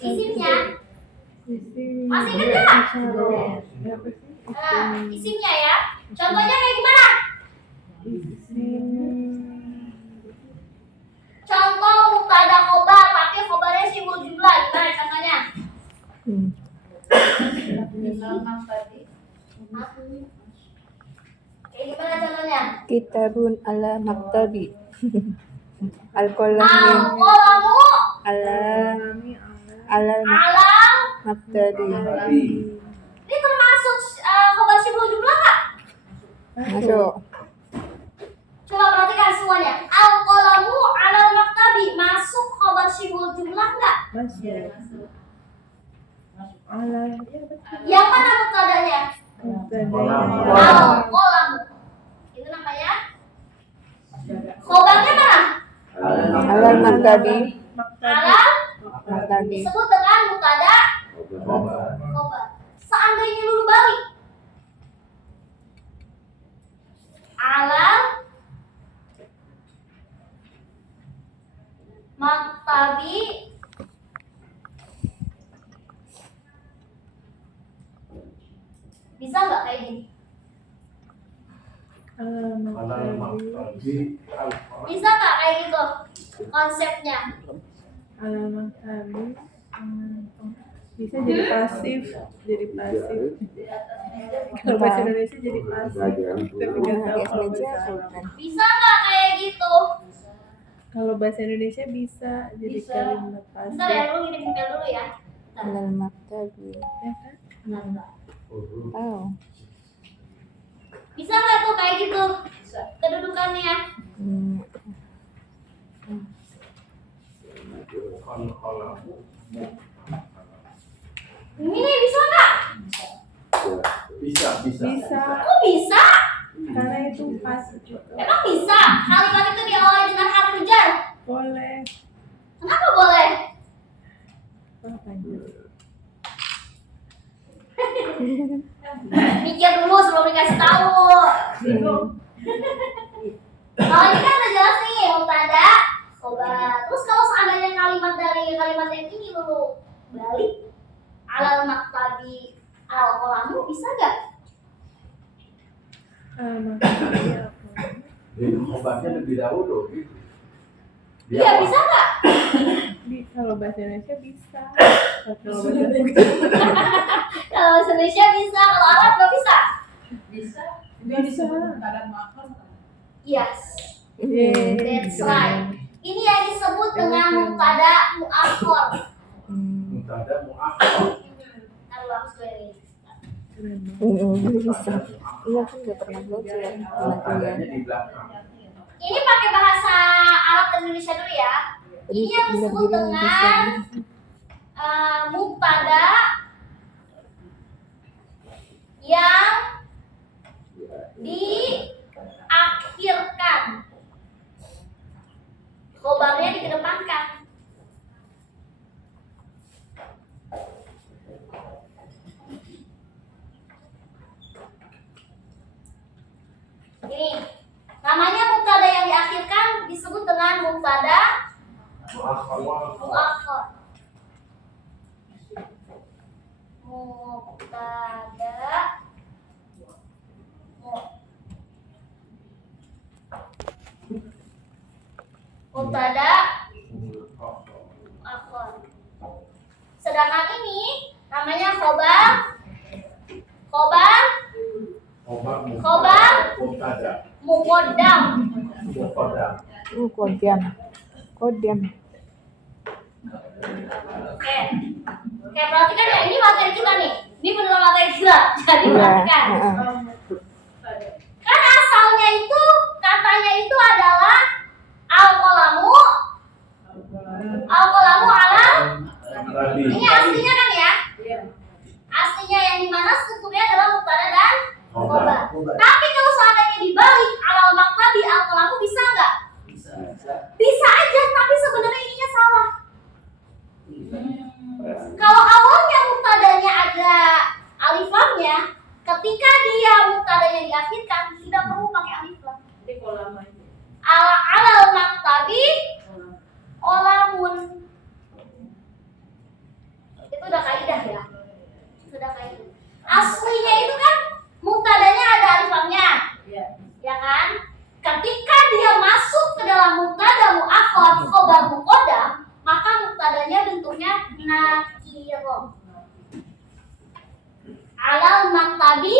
isimnya. Masih ingat nggak? Isimnya ya. Contohnya kayak gimana? Contoh mubtada khobar, tapi khobarnya syibul jumlah. Gimana contohnya? Kayak gimana contohnya? kitabun ala maktabi. Al-qalam Al-qalamu ala alam. maktabi. Ini termasuk khobar syibul jumlah nggak? Masuk. Coba perhatikan semuanya. Al-qalamu alal maktabi masuk khobar syibul jumlah nggak? Masuk. Allah. Yang mana mubtadanya? Al-qalamu. Itu namanya khobarnya mana? Alal maktabi. Alal Maktabi. disebut dengan mubtada khobar. Seandainya lulu balik alal maktabi bisa nggak kayak gini? Bisa nggak kayak gitu konsepnya? Alamat kami bisa jadi pasif. Kalau bahasa Indonesia jadi pasif. Tapi nggak tahu kalau bahasa Arab. Bisa nggak kayak gitu? Kalau bahasa Indonesia bisa jadi Bisa. kalimat Bentar ya, pasif. lu ngirim email dulu ya. Bentar. Alal maktabi. Ya kan? Oh. Bisa nggak tuh kayak gitu kedudukannya? Hmm. Ini bisa nggak? Bisa. Bisa. Kok bisa? Karena itu pasif. Emang bisa? Kalimat itu diawali dengan harfu jar. Boleh. Kenapa boleh? Mikir dulu sebelum dikasih tahu. Kalau ini kan udah jelas nih, mubtada, khobar. Terus kalau seandainya kalimat dari kalimat yang ini dulu balik alal maktabi, Al-qalamu bisa nggak? Makanya Jadi obatnya lebih dahulu gitu. Iya, bisa nggak? kalau bahasa Indonesia bisa. Kalau bahasa Kalau bahasa Indonesia bisa, kalau Arab nggak bisa. bisa. Yes, Yeay. that's right. Ini yang disebut dengan mubtada muakhar. Ada mau apa? Kalau aku sudah ini. Bisa. Iya kan udah pernah belajar. Adanya di belakang. Ini pakai bahasa Arab dan Indonesia dulu ya. Ini yang disebut dengan mubtada yang diakhirkan, khobarnya dikedepankan. Ini namanya mubtada yang diakhirkan disebut dengan mubtada muakhar. Mubtada muakhar. Sedangkan ini namanya khobar muqaddam. Kodam. Oke, perhatikan ya, ini materi kita nih. Ini beneran materi kita. Jadi perhatikan. Kan asalnya itu katanya itu adalah al-qalamu alal. Ini aslinya kan ya? Aslinya yang dimana strukturnya adalah mubtada dan khobar. Tapi kalau seandainya dibalik alal maktabi al-qalamu bisa nggak? Bisa aja, tapi sebenarnya ininya salah. Kalau awalnya mubtadanya ada alif lamnya, ketika dia mubtadanya diakhirkan tidak perlu pakai alif lam. Alal maktabi olamun. Itu udah kaidah ya. Sudah kaidah. Aslinya itu kan mubtadanya ada alif lamnya. Ya kan? Ketika dia masuk ke dalam mubtada muakhar khobar muqaddam, maka mubtadanya bentuknya nakirah. Alal maktabi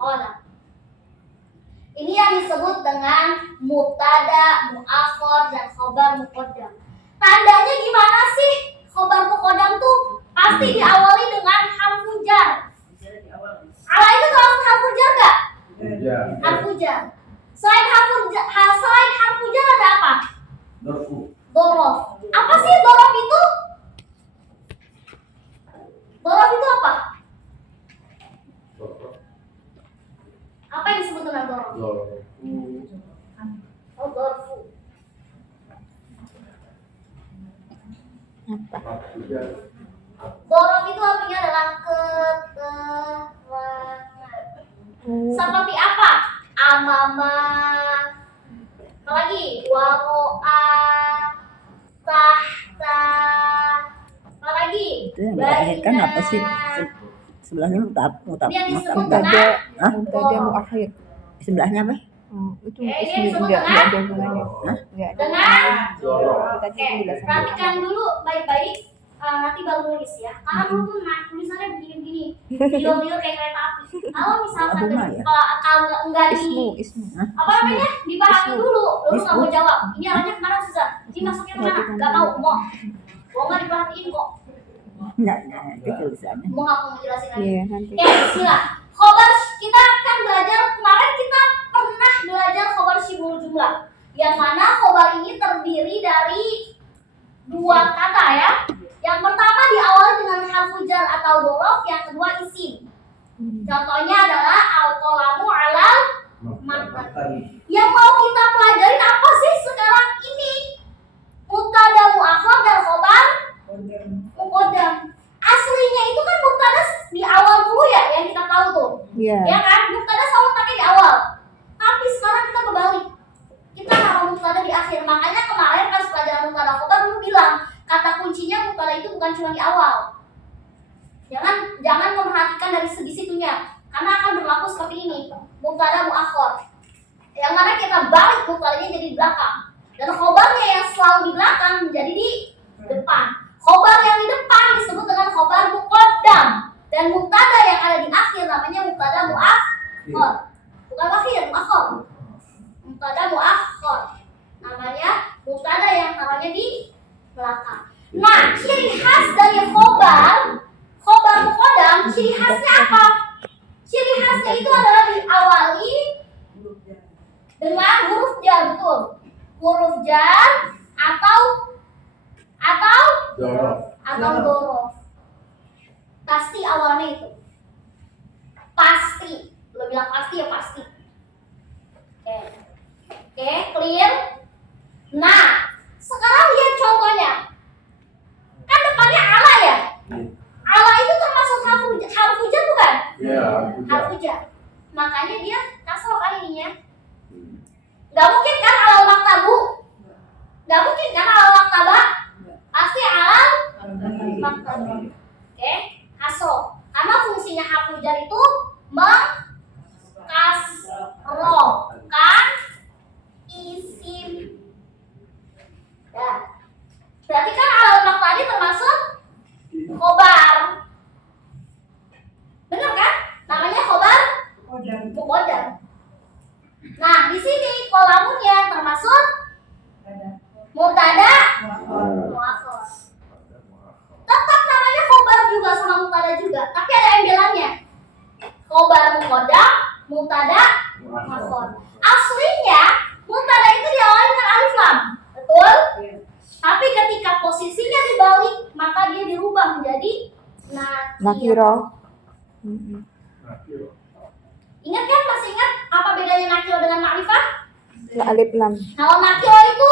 olah. Ini yang disebut dengan mubtada muakhar dan khobar muqaddam. Tandanya gimana sih? Khobar muqaddam tuh pasti diawali dengan harfu jar. Ala itu tahu harfu jar enggak? Harfu jar. Selain harfu jar ada apa? Dorof. Apa sih dorof itu? Dorof itu apa? Apa yang disebut dengan dorof? Oh, dorfu. Dorof itu artinya adalah keterangan. Seperti apa? Amama. Apa lagi? Waro'a. Tahta. Apa lagi? Itu yang diakhirkan apa sih? Sebelahnya mutab. Ini yang disebut Mubtada. dengan Mubtada muakhir. Sebelahnya apa? Itu ini ismi disebut enggak dengan ada hubungannya. Enggak ada. dengan Tadi Oke, penjelasan. perhatikan dulu baik-baik, nanti baru nulis ya. Karena dulu tuh tulisannya begini-begini, liur-liur kayak kereta api. Kalau misalkan Bunga ya? kalau enggak Ismu. apa namanya dipahami Ismu. dulu nggak mau Ismu. jawab. Ini arahnya kemana Suza? Ini masuknya kemana? Nggak mau. Mau nggak diperhatiin kok. Enggak, itu tulisannya. Mau aku mau jelasin lagi. Iya, nanti. Oke, bismillah. Khobar kita akan belajar kemarin kita pernah belajar khobar syibul jumlah. Yang mana khobar ini terdiri dari dua kata ya. Yang pertama diawali dengan harfu jar atau dorof, yang kedua isim. Contohnya adalah al-qalamu alal maktabi. Yang mau kita pelajarin apa sih sekarang ini? Mubtada muakhar dan khobar muqaddam. Aslinya itu kan mubtada di awal dulu ya, yang kita tahu tuh. Iya. Ya kan? Mubtada selalu pakai di awal. Tapi sekarang kita kebalik. Kita naruh mubtada di akhir. Makanya kemarin pas pelajaran mubtada khobar dulu bilang kata kuncinya mubtada itu bukan cuma di awal. Jangan memperhatikan dari segi situnya, karena akan berlaku seperti ini. Mubtada muakhir. Yang mana kita balik mubtadanya jadi di belakang. Dan khobarnya yang selalu di belakang menjadi di depan. Khobar yang di depan disebut dengan khobar muqaddam. Dan mubtada yang ada di akhir namanya mubtada muakhir. Bukan akhir, muakhir. Mubtada muakhir. Namanya mubtada yang namanya di belakang. Nah, ciri khas dari khobar muqaddam, ciri khasnya apa? Ciri khasnya itu adalah diawali dengan huruf jar, betul. Huruf jar atau dorof. Pasti awalnya itu. Pasti. Lo bilang pasti ya pasti. Oke, clear? Nah, sekarang lihat contohnya. Kan depannya ala ya? Ala itu termasuk harfu jar bukan? Iya. Harfu jar. Makanya dia kasroh kan ininya. Gak mungkin kan alal maktabu? Gak mungkin kan alal maktaba? Pasti alal maktabu. Oke, kasroh. Karena fungsinya harfu jar itu mengkasrohkan isim. Ya. Berarti kan alal maktadi termasuk khobar. Benar kan? Namanya khobar muqaddam. Nah, di sini kolamunnya termasuk mubtada muakhir. Tetap namanya khobar juga sama mubtada juga, tapi ada embelanya. Khobar muqaddam, mubtada muakhir. Aslinya mubtada itu diawali dengan alif lam. Betul? Tapi ketika posisinya dibalik, maka dia dirubah menjadi nakiro. Ingat kan? Masih ingat apa bedanya nakiro dengan ma'rifah? Alif lam. Kalau nakiro itu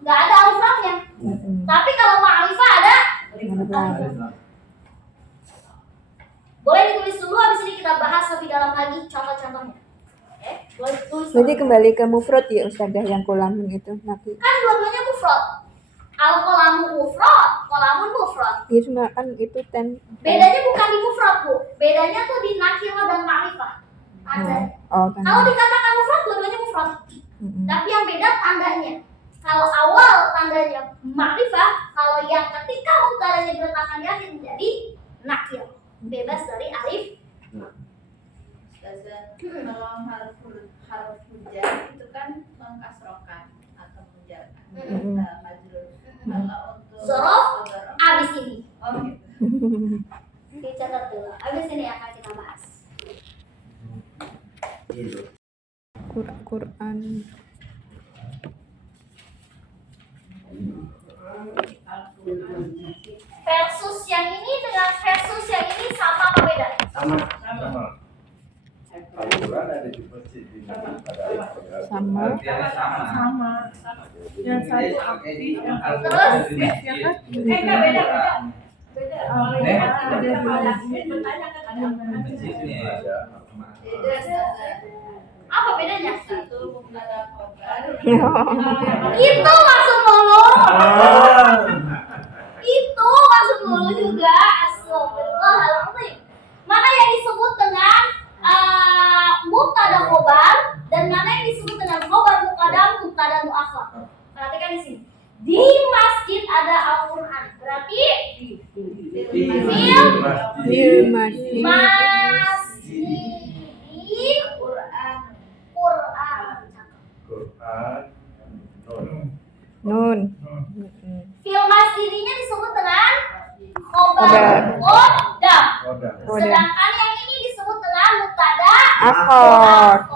nggak ada alif lamnya. Tapi kalau ma'rifah ada alif lam. Boleh ditulis dulu, habis ini kita bahas lebih dalam lagi contoh-contohnya. Oke, boleh ditulis. Jadi kembali ke mufrad ya Ustazah yang kolamun itu nanti. Kan dua-duanya mufrad. Al kolamu mufrad, kolamun mufrad. Iya cuma kan itu ten. Bedanya bukan di mufrad, Bu. Bedanya tuh di nakiro dan ma'rifah. Ada. Oh, kan. Kalau dikatakan mufrad, dua-duanya mufrad. Tapi yang beda tandanya. Kalau awal tandanya ma'rifah, kalau yang ketika mubtadanya diletakkan di akhir menjadi nakir. Bebas dari alif. Kalau harfu jar itu kan mengkasrohkan atau menjarkan majrur. Kalau untuk Zorof abis ini. Oh gitu. Dicatat dulu. Abis ini akan kita bahas. Quran. Versus yang ini dengan versus yang ini sama apa beda? Sama. Al-Quran ada di masjid ini. Sama. Sama. Yang satu aktif, yang satu Terus? pasif, ya kan? Enggak beda. Beda. Awalnya ada bertanya kan ada Apa bedanya? satu mubtada khobar. Itu maksud lo. Itu maksud lo juga. Astagfirullahaladzim. Mana yang disebut dengan mubtada khobar dan mana yang disebut dengan khobar muqaddam, mubtada muakhir. Perhatikan di sini. Di masjid ada Al-Qur'an. Berarti Fil masjid. masjid Quran. Quran. Nun. Fil masjidinya disebut dengan khobar Khobar. muqaddam. Khobar. Sedangkan yang ini disebut dengan mubtada Akhir.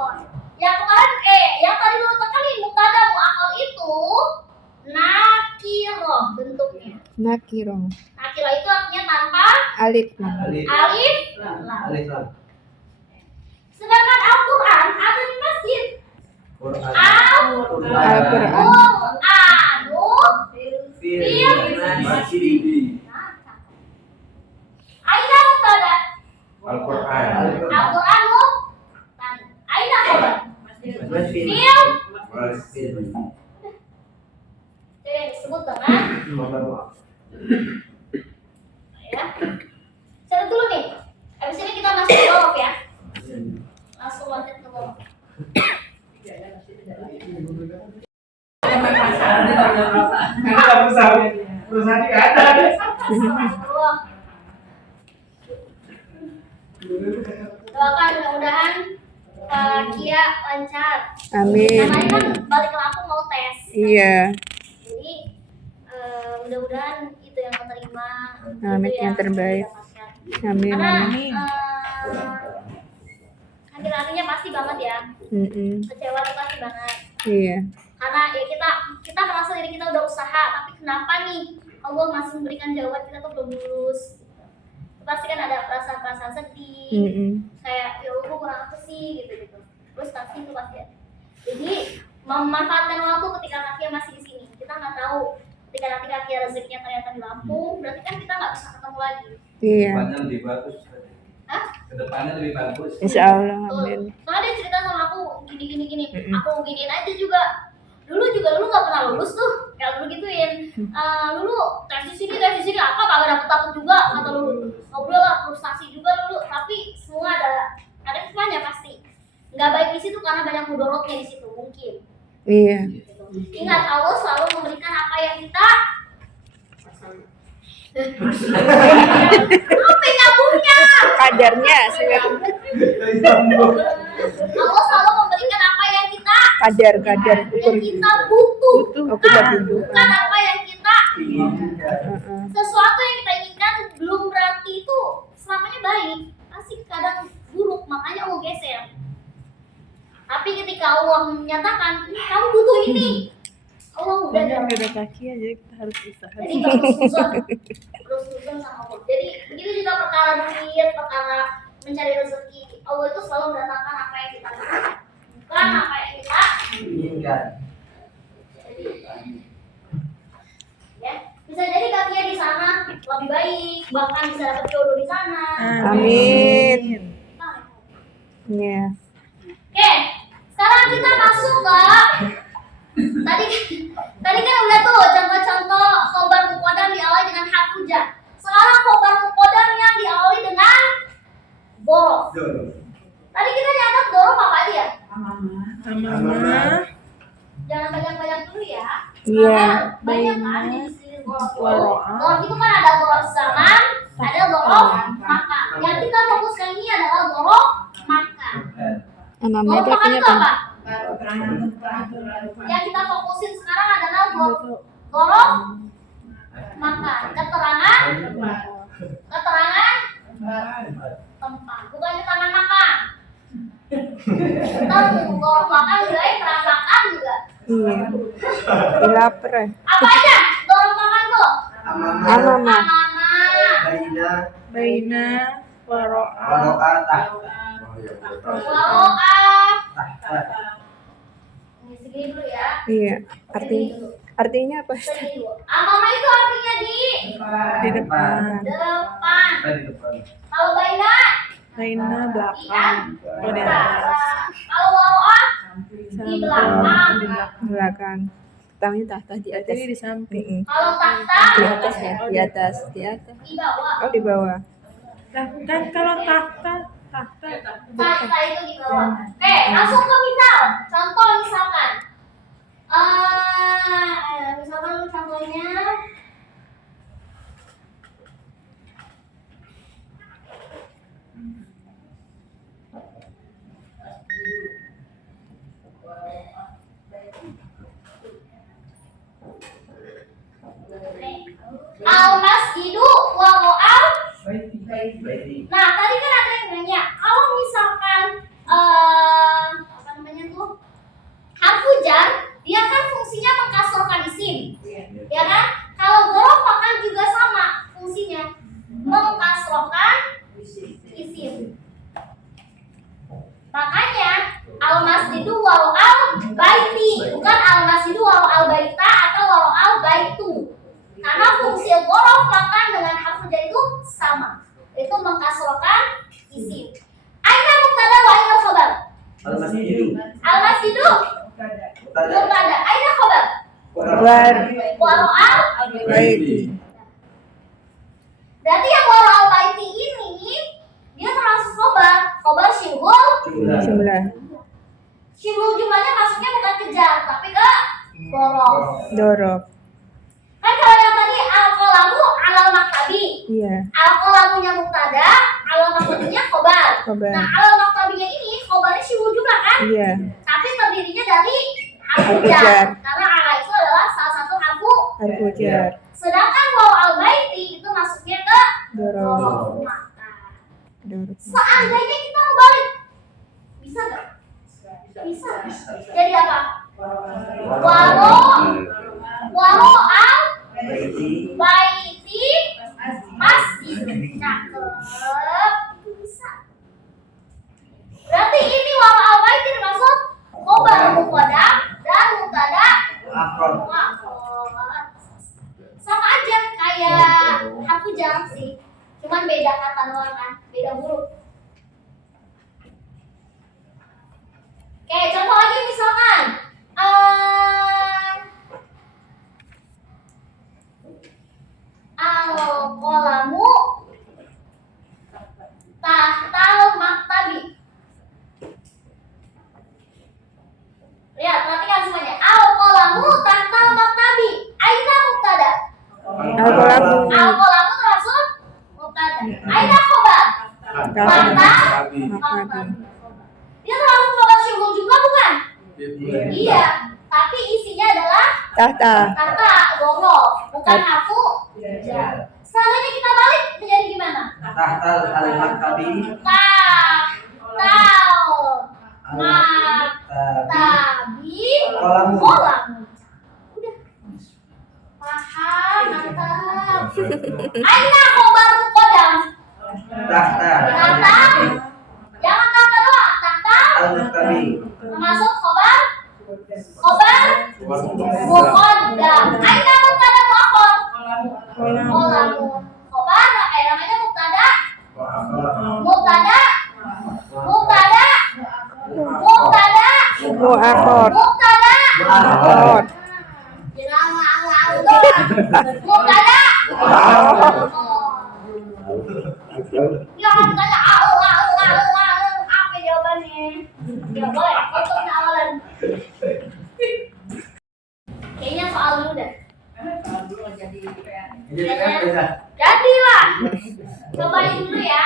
Yang kemarin yang tadi lo tekanin mubtada muakhir itu nakiroh bentuknya. Nakiro. Nakiroh itu artinya tanpa Alif lam. alif lam. Sedangkan Al-Qur'an ada di masjid. Al-Quran. Aina mubtada. Al-Quran. Al-Quran mubtada. Aina khobar. Fil yang disebut dengan ya. Catat dulu perusahaan nggak ada. Astagfirullah. Doakan mudah-mudahan Pak Kia lancar. Amin. Karena ini kan balik ke aku mau tes. Iya. Jadi mudah-mudahan itu yang keterima. Amin, itu yang terbaik. didapatkan. Amin. Karena Amin. hati-hatinya pasti banget ya. Kecewa tuh pasti banget. Iya. Karena ya kita merasa diri kita udah usaha, tapi kenapa nih Allah masih memberikan jawaban kita tuh belum lulus. Pasti kan ada perasaan-perasaan sedih. Kayak ya Allah kurang apa sih gitu. Frustasi itu pasti ada. Jadi memanfaatkan waktu ketika Kakia masih di sini. Kita nggak tahu ketika nanti Kakia rezekinya ternyata di Lampung, berarti kan kita nggak bisa ketemu lagi. Iya. Kedepannya lebih bagus. Hah? Kedepannya lebih bagus. Insya Allah. Amin. Soalnya dia cerita sama aku gini. Aku giniin aja juga. Dulu nggak pernah lulus tuh. Kayak dulu gituin. Lulu tes di sini apa kagak dapet juga kata Lulu. Ngobrol lah frustasi juga dulu. Tapi semua ada semuanya pasti. Nggak baik di situ karena banyak mudorotnya di situ mungkin. Iya. Ingat Allah selalu memberikan apa yang kita apa nyambungnya? Kadarnya sih. Allah selalu memberikan apa yang kita Kadar yang kita butuh. Bukan apa yang kita sesuatu yang kita inginkan belum berarti itu selamanya baik. Pasti kadang buruk, makanya Allah geser. Tapi ketika Allah menyatakan kamu butuh ini, Allah udah jawab. beda kaki aja kita harus usaha. Jadi terus sama Allah. Jadi begitu juga perkara duit, perkara mencari rezeki. Allah itu selalu mendatangkan apa yang kita butuhkan, bukan apa yang kita inginkan. ya. Bisa jadi kakinya di sana lebih baik, bahkan bisa dapat jodoh di sana. Amin. Iya. Oke, sekarang kita masuk ke tadi kan udah tuh contoh-contoh khobar muqaddam diawali dengan harf hujan. Sekarang khobar muqaddam yang diawali dengan dorof. Tadi kita nyatet dorof apa aja ya? Jangan banyak-banyak dulu ya. Iya. Karena banyak kan di sini dorof. Dorof itu kan ada dorof zaman, ada dorof makan. Yang kita fokuskan ini adalah dorof makan. Namanya Dorof makan artinya itu apa? apa? Yang kita fokusin sekarang adalah dorof makan. Keterangan tempat, bukan keterangan makan. Kita dorof makan juga ya, keterangan makan juga. Iya. Lapar ya. Apa aja dorof makan tuh? Amama. Amama, Baina. Waro'ah. waro'ah. Ini segini dulu ya. Iya. Segini dulu. Artinya apa? Segini dulu. Amama itu artinya di Di depan. depan. Di depan. Kalau baina Baina di belakang. atas. Kalau waro'ah di belakang. Belakang. Tahunya tahta di atas. Jadi di samping. Kalau tahta Di atas ya. Di atas. di bawah. Oh di bawah. Kan kalau tahta Tahta itu di bawah. Oke, langsung ke misal. Contoh misalkan. Misalkan contohnya al-masjidu wa ro'al. Nah, tadi kan ada yang nanya, kalau misalkan apa namanya tuh harfu jar, dia kan fungsinya mengkasrohkan isim, ya kan? Kalau dzaraf kan juga sama fungsinya, mengkasrohkan isim. Makanya al-masjidu wa ro'al baiti, bukan al-masjidu wa ro'al baita atau wa ro'al baitu. Karena fungsi dzaraf makan dengan harfu jar itu sama, itu mengkasrohkan isim. Aina mubtada wa aina khabar? Al-masjidu. Al-masjidu mubtada, aina khabar? Wa ro'al. Baiti. Berarti yang wa ro'al baiti ini dia termasuk khabar syibhul. Jumlah. Syibhul jumlahnya masuknya bukan ke jar tapi ke dzaraf. Dorof. Kan kalau maktabi. Iya. Al-qalamunya mubtada, al-maktabinya khobar. Khobar. Nah, al-maktabinya ini khobarnya syibul jumlah kan? Iya. Tapi terdirinya dari harfu Harfu jar. jar. Karena ala itu adalah salah satu harfu. Harfu jar. Sedangkan waw al-baiti itu masuknya ke Dorob. dorob. Maka Dorob. seandainya kita mau balik, bisa nggak? Bisa. Jadi apa? Walau al baiti masih cakep. Itu bisa. Berarti ini walau al baiti termasuk khobar muqaddam dan mubtada muakhar. Sama aja kayak harfu jar sih. Cuman beda kata doang kan, beda huruf. Oke, contoh lagi misalkan al-qalamu tahtal maktabi. Lihat, perhatikan semuanya. Al-qalamu tahtal maktabi. Aina mubtada. Al-qalamu. Al-qalamu termasuk mubtada. Aina khobar. Maktabi. Dia termasuk khobar syibul jumlah bukan? Iya, tapi isinya adalah Tahta. kata dorob, bukan harfu jar. Seandainya kita balik menjadi gimana? Tahtal al-maktabi Tahtal maktabi Qalamu. qalamu. Udah. Paham, mantap. Aina khobar muqaddam. tahta Tahta. Jangan tahta doang, tahta al-maktabi termasuk khobar muqaddam. Aina mubtada muakhar. Qalamu. Khobar namanya mubtada mubtada Muakhar. mubtada Muakhar. jangan ngawur doang. Mubtada jangan tanya apa jawabannya. Ya boleh untuk awalan. Kayaknya soal dulu dah. Jadilah. Cobain dulu ya.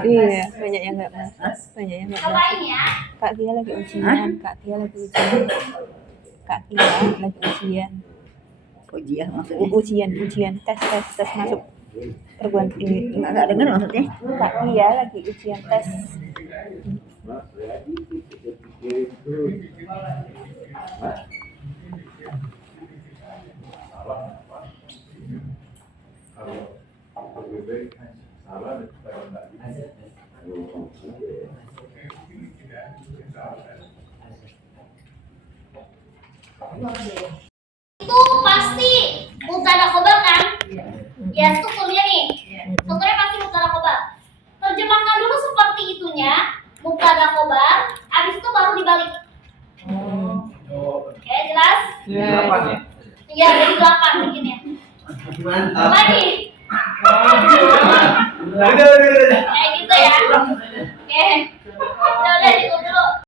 Iya, banyak yang nggak mas. Banyak yang nggak mas. Cobain ya. Kak Kia lagi ujian. Kak Kia lagi ujian. Kak Kia lagi ujian. Ujian maksudnya. Ujian. Tes masuk perguruan tinggi. Nggak dengar maksudnya. Kak Kia lagi ujian tes. Mas, jadi kita pikirin terus. Itu pasti mubtada khobar kan? Ya strukturnya nih. Strukturnya pasti mubtada khobar. Terjemahkan dulu seperti itunya, mubtada khobar, habis itu baru dibalik. Oke, jelas? Delapan ya? Iya, jadi 8 bikinnya. mantap Lagi. udah Kayak gitu ya. Oke. Udah ditutup